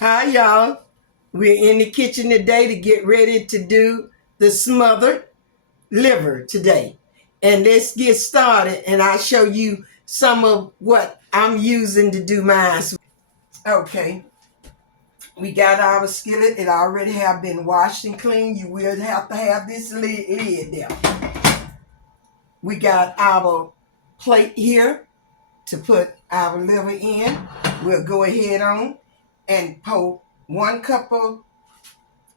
Hi, y'all. We're in the kitchen today to get ready to do the smothered liver today. And let's get started, and I'll show you some of what I'm using to do mine. Okay, we got our skillet. It already have been washed and cleaned. You will have to have this lid there. We got our plate here to put our liver in. We'll go ahead on and pour 1 cup of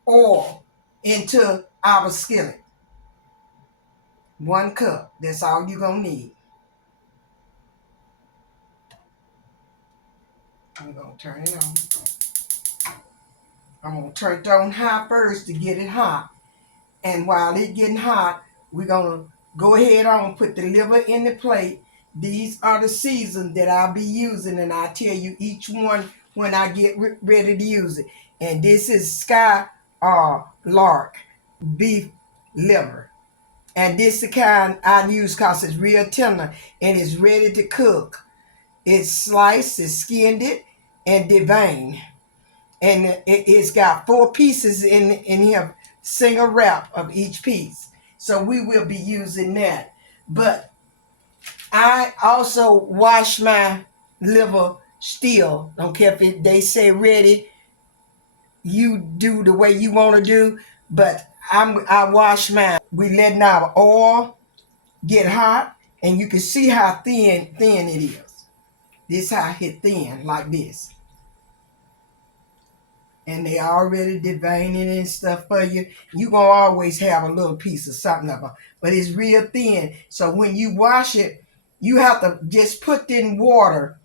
oil into our skillet. 1 cup. That's all you're going to need. I'm going to turn it on. I'm going to turn it on high first to get it hot. And while it's getting hot, we're going to go ahead on put the liver in the plate. These are the seasons that I'll be using, and I'll tell you each one when I get ready to use it. And this is Sky Lark beef liver. And this is the kind I use because it's real tender and it's ready to cook. It's sliced, it's skinned it, and deveined. And it's got 4 pieces in here, single wrap of each piece. So we will be using that. But I also wash my liver still. Don't care if they say ready. You do the way you want to do. But I wash mine. We letting our oil get hot, and you can see how thin it is. This how it thin, like this. And they already deveining and stuff for you. You gonna always have a little piece of something of it, but it's real thin. So when you wash it, you have to just put it in water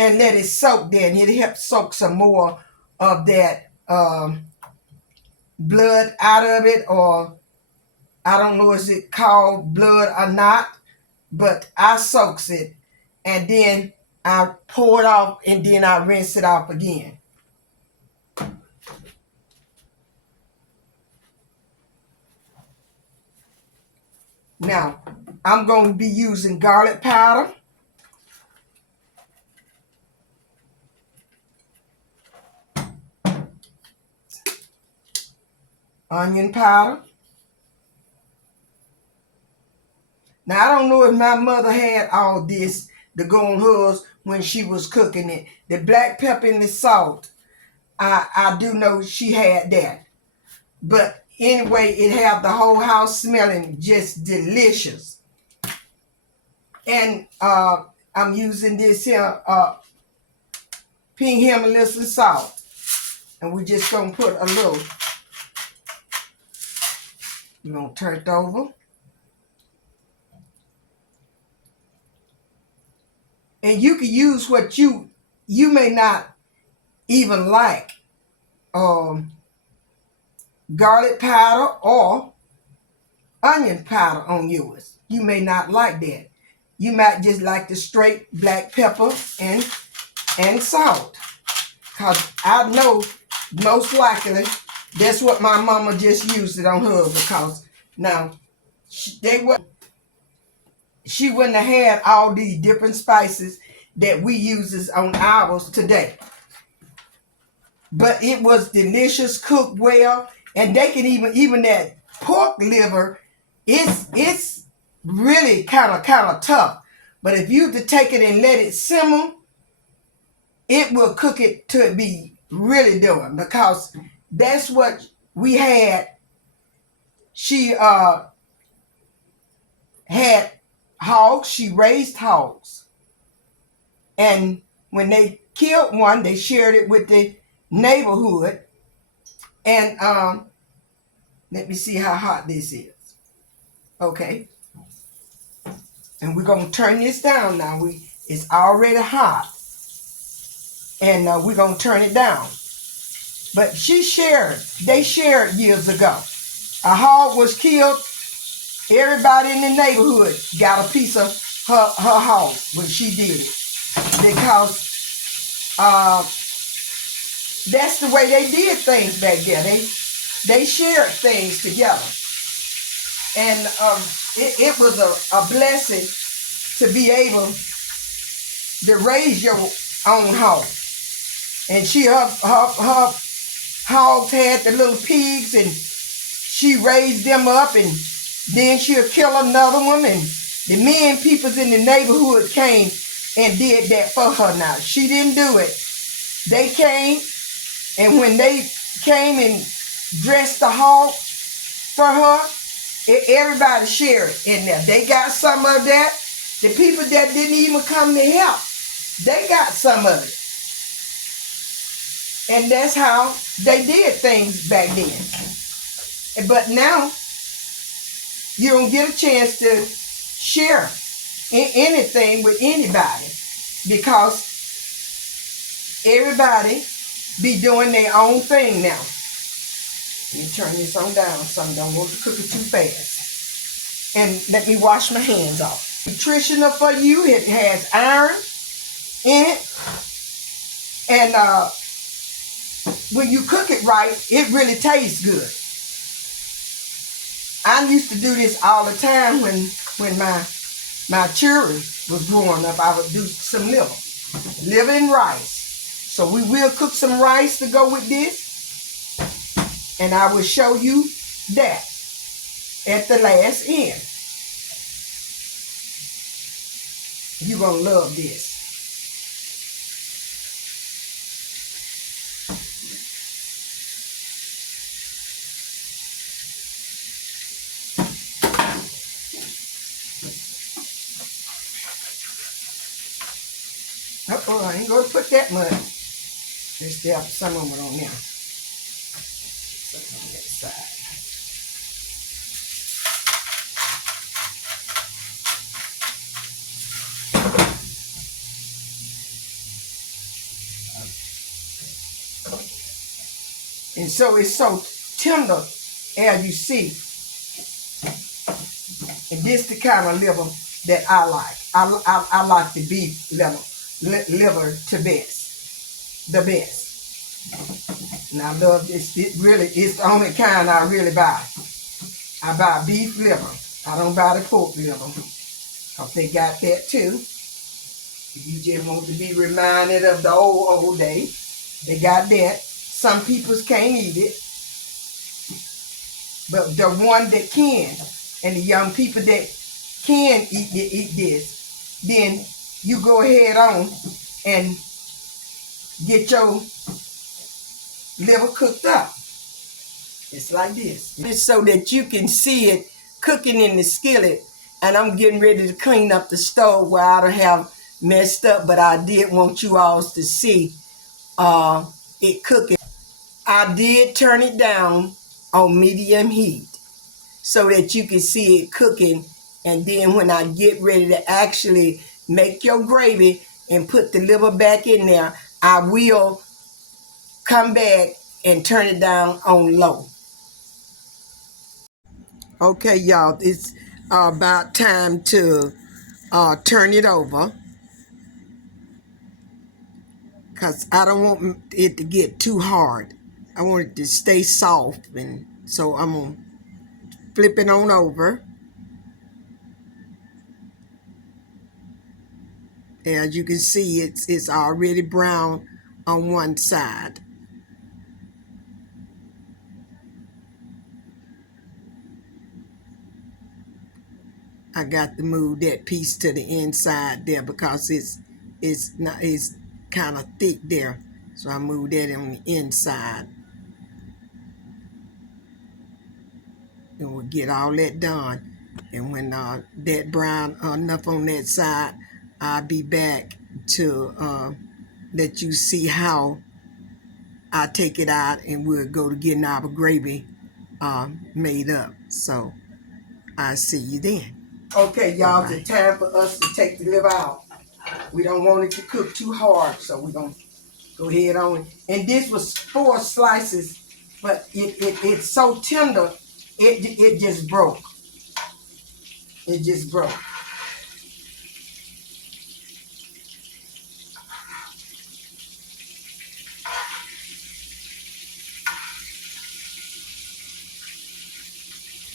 and let it soak there, and it helps soak some more of that blood out of it, or I don't know is it called blood or not, but I soaks it, and then I pour it off, and then I rinse it off again. Now, I'm going to be using garlic powder, onion powder. Now, I don't know if my mother had all this to go on hers when she was cooking it. The black pepper and the salt, I do know she had that. But anyway, it had the whole house smelling just delicious. And I'm using this here pink Himalayan salt. And we're just going to put a little. We're going to turn it over. And you can use what you may not even like. Garlic powder or onion powder on yours. You may not like that. You might just like the straight black pepper and salt. Because I know most likely that's what my mama just used it on her, because now she wouldn't have had all these different spices that we uses on ours today. But it was delicious, cooked well, and they can even that pork liver, it's really kind of tough. But if you to take it and let it simmer, it will cook it to be really doing, because that's what we had. She had hogs. She raised hogs, and when they killed one, they shared it with the neighborhood. And let me see how hot this is. Okay, and we're gonna turn this down now. It's already hot, and we're gonna turn it down. But they shared years ago. A hog was killed. Everybody in the neighborhood got a piece of her hog when she did it, because that's the way they did things back there. They shared things together, and it was a blessing to be able to raise your own hog. And her hogs had the little pigs, and she raised them up, and then she'll kill another one. And the men peoples in the neighborhood came and did that for her. Now, she didn't do it. They came, and when they came and dressed the hog for her, everybody shared it in there. They got some of that. The people that didn't even come to help, they got some of it. And that's how they did things back then. But now, you don't get a chance to share anything with anybody because everybody be doing their own thing now. Let me turn this on down so I don't want to cook it too fast. And let me wash my hands off. Nutritional for you, it has iron in it. And when you cook it right, it really tastes good. I used to do this all the time when my children was growing up. I would do some liver and rice. So we will cook some rice to go with this. And I will show you that at the last end. You're going to love this. Uh-oh, I ain't going to put that much. Let's have some of it on there. Some on that side. And so it's so tender as you see. And this the kind of liver that I like. I like the beef liver the best. And I love this. It really is the only kind I really buy. I buy beef liver. I don't buy the pork liver. Because they got that too. If you just want to be reminded of the old days, they got that. Some people can't eat it. But the one that can, and the young people that can eat this, then you go ahead on and get your liver cooked up. It's like this. It's so that you can see it cooking in the skillet. And I'm getting ready to clean up the stove where I don't have messed up, but I did want you all to see it cooking. I did turn it down on medium heat so that you can see it cooking. And then when I get ready to actually make your gravy and put the liver back in there, I will come back and turn it down on low. Okay, y'all, it's about time to turn it over, because I don't want it to get too hard. I want it to stay soft, and so I'm going to flip it on over. As you can see, it's already brown on one side. I got to move that piece to the inside there because it's kind of thick there. So I move that on the inside. And we'll get all that done. And when that brown enough on that side, I'll be back to let you see how I take it out, and we'll go to getting our gravy made up. So I'll see you then. Okay, y'all, it's time for us to take the liver out. We don't want it to cook too hard, so we're going to go ahead on. And this was 4 slices, but it's so tender, it just broke. It just broke.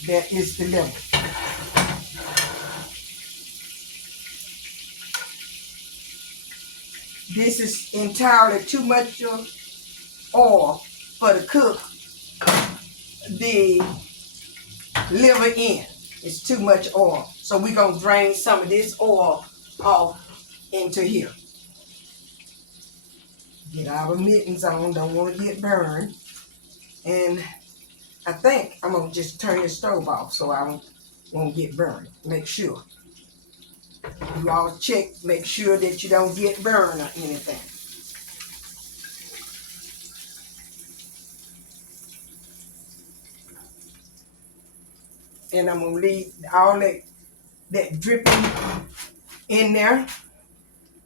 That is the liver. this is entirely too much oil for to cook the liver in. It's too much oil. So we're going to drain some of this oil off into here. Get our mittens on, don't want to get burned. And I think I'm going to just turn the stove off so I won't get burned. Make sure. You all check, make sure that you don't get burned or anything. And I'm going to leave all that dripping in there.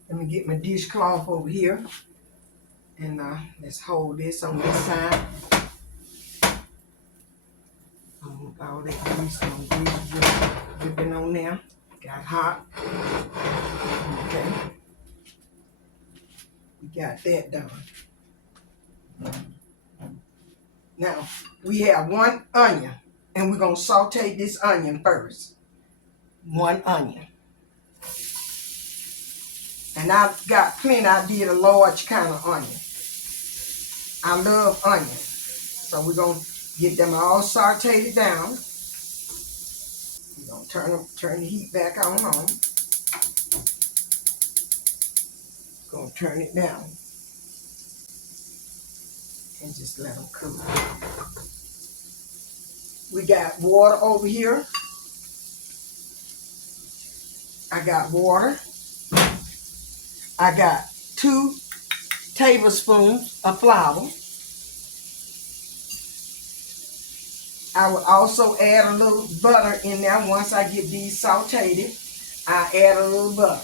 Let me get my dishcloth over here. And let's hold this on this side. All that grease dripping on there. Got hot. Okay. We got that done. Now, we have 1 onion. And we're going to saute this onion first. 1 onion. And I've got plenty. I did a large kind of onion. I love onions. So we're going to get them all sauteed down. We're going to turn the heat back on home. Going to turn it down. And just let them cool. We got water over here. I got water. I got 2 tablespoons of flour. I will also add a little butter in there. Once I get these sauteed, I add a little butter.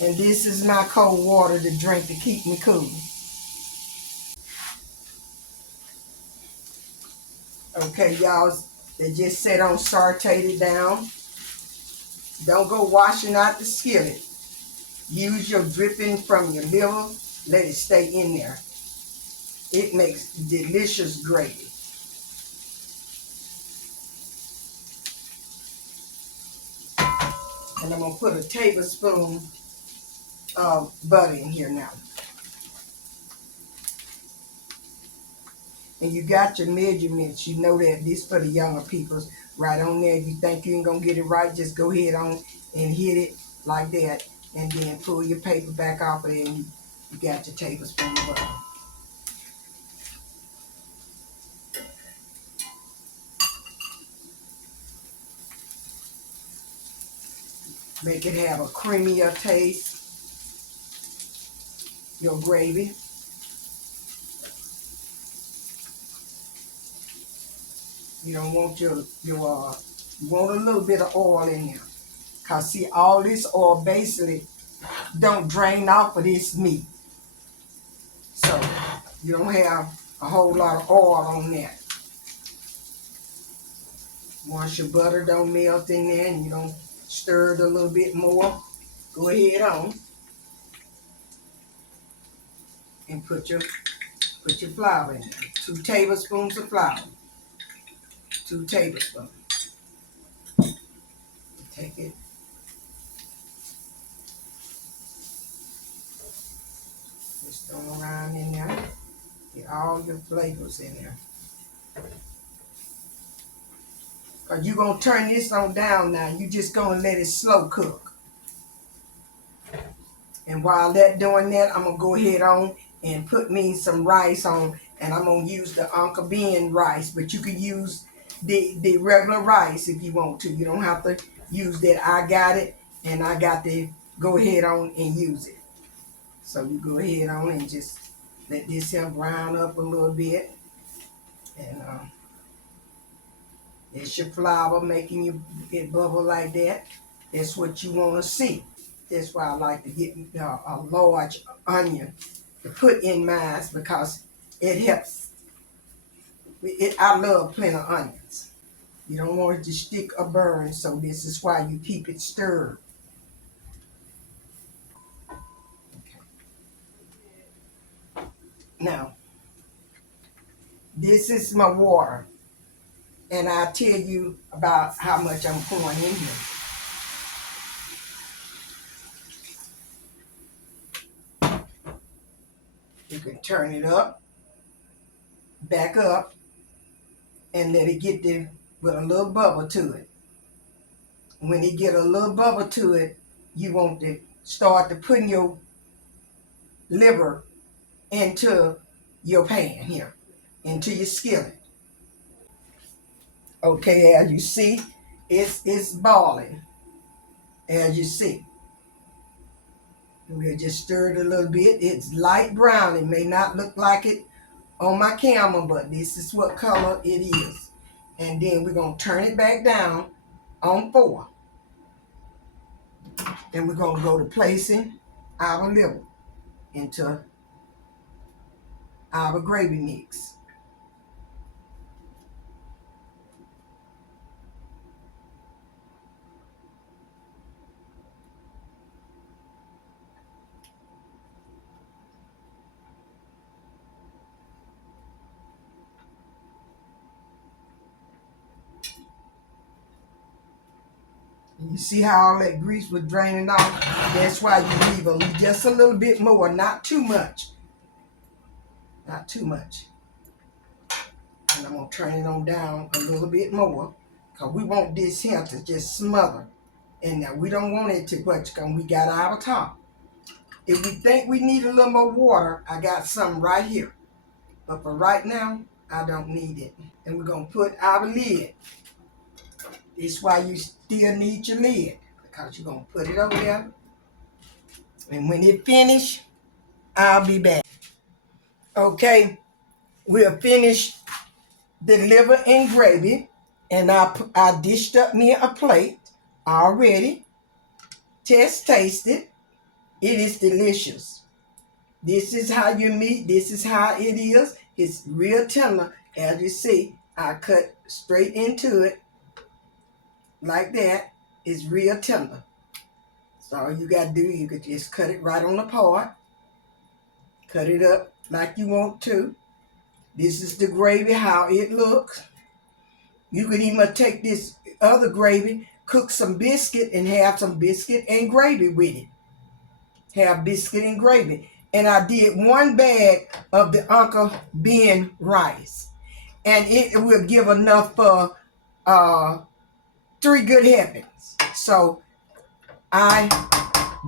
And this is my cold water to drink to keep me cool. Okay, y'all, they just set on sauteed it down. Don't go washing out the skillet. Use your dripping from your liver. Let it stay in there. It makes delicious gravy. And I'm going to put a tablespoon of butter in here now. And you got your measurements. You know that this for the younger people. Right on there. If you think you ain't going to get it right, just go ahead on and hit it like that. And then pull your paper back off of it and you got your tablespoon of butter. Make it have a creamier taste. Your gravy. You don't want you want a little bit of oil in there. Cause see, all this oil basically don't drain off of this meat. So you don't have a whole lot of oil on that. Once your butter don't melt in there and you don't stir it a little bit more, go ahead on and put your flour in there. 2 tablespoons of flour. 2 tablespoons. Take it. Just throw them around in there. Get all your flavors in there. Because you're going to turn this on down now. You're just going to let it slow cook. And while that doing that, I'm going to go ahead on and put me some rice on. And I'm going to use the Uncle Ben rice. But you can use the regular rice if you want to. You don't have to use that. I got it. And I got to go ahead on and use it. So you go ahead on and just let this here brown up a little bit. And it's your flour making it bubble like that. That's what you want to see. That's why I like to get a large onion to put in mine because it helps. I love plenty of onions. You don't want it to stick or burn, so this is why you keep it stirred. Now, this is my water. And I'll tell you about how much I'm pouring in here. You can turn it up, back up, and let it get there with a little bubble to it. When it get a little bubble to it, you want to start to putting your liver into your pan here, into your skillet. Okay, as you see, it's boiling. As you see, we'll just stir it a little bit. It's light brown. It may not look like it on my camera, but this is what color it is. And then we're going to turn it back down on 4. And we're going to go to placing our liver into our gravy mix. And you see how all that grease was draining off? That's why you leave just a little bit more, not too much. Not too much. And I'm going to turn it on down a little bit more because we want this here to just smother. And now we don't want it to much because we got our top. If we think we need a little more water, I got some right here. But for right now, I don't need it. And we're going to put our lid. This is why you still need your lid, because you're going to put it over there. And when it finish, I'll be back. Okay, we'll finish the liver and gravy. And I dished up me a plate already. Taste it. It is delicious. This is how your meat, this is how it is. It's real tender. As you see, I cut straight into it like that. It's real tender. So all you got to do, you could just cut it right on the part. Cut it up like you want to. This is the gravy, how it looks. You could even take this other gravy, cook some biscuit and have some biscuit and gravy with it. Have biscuit and gravy. And I did 1 bag of the Uncle Ben rice. And it will give enough for 3 good helpings. So I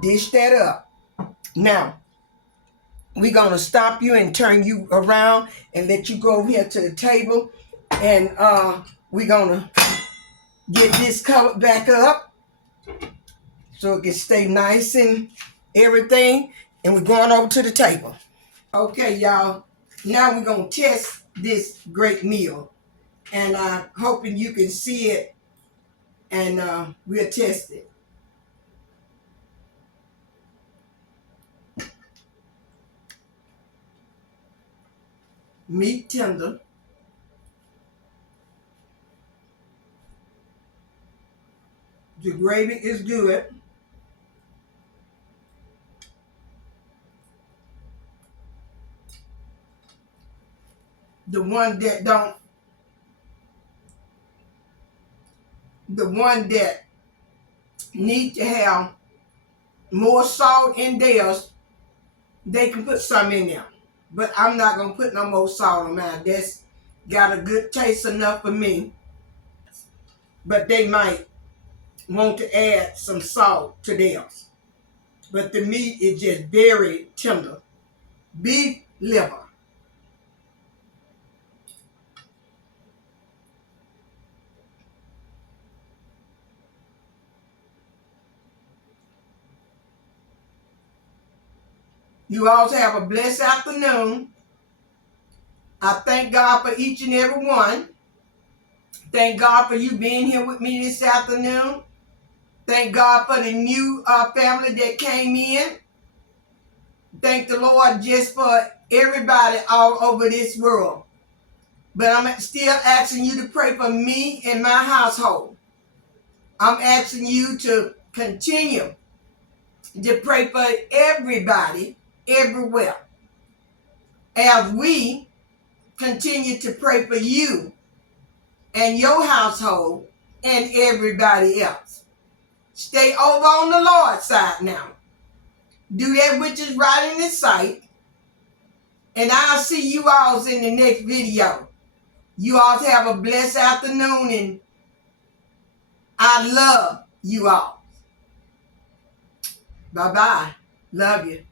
dish that up. Now, we're going to stop you and turn you around and let you go over here to the table. And we're going to get this covered back up so it can stay nice and everything. And we're going over to the table. Okay, y'all. Now we're going to test this great meal. And I'm hoping you can see it. And we'll test it. Meat tender. The gravy is good. The one that need to have more salt in theirs, they can put some in there. But I'm not going to put no more salt on mine. That's got a good taste enough for me. But they might want to add some salt to theirs. But the meat is just very tender. Beef liver. You also have a blessed afternoon. I thank God for each and every one. Thank God for you being here with me this afternoon. Thank God for the new family that came in. Thank the Lord just for everybody all over this world. But I'm still asking you to pray for me and my household. I'm asking you to continue to pray for everybody everywhere as we continue to pray for you and your household and everybody else. Stay over on the Lord's side now. Do that which is right in His sight. And I'll see you all in the next video. You all have a blessed afternoon, and I love you all. Bye-bye. Love you.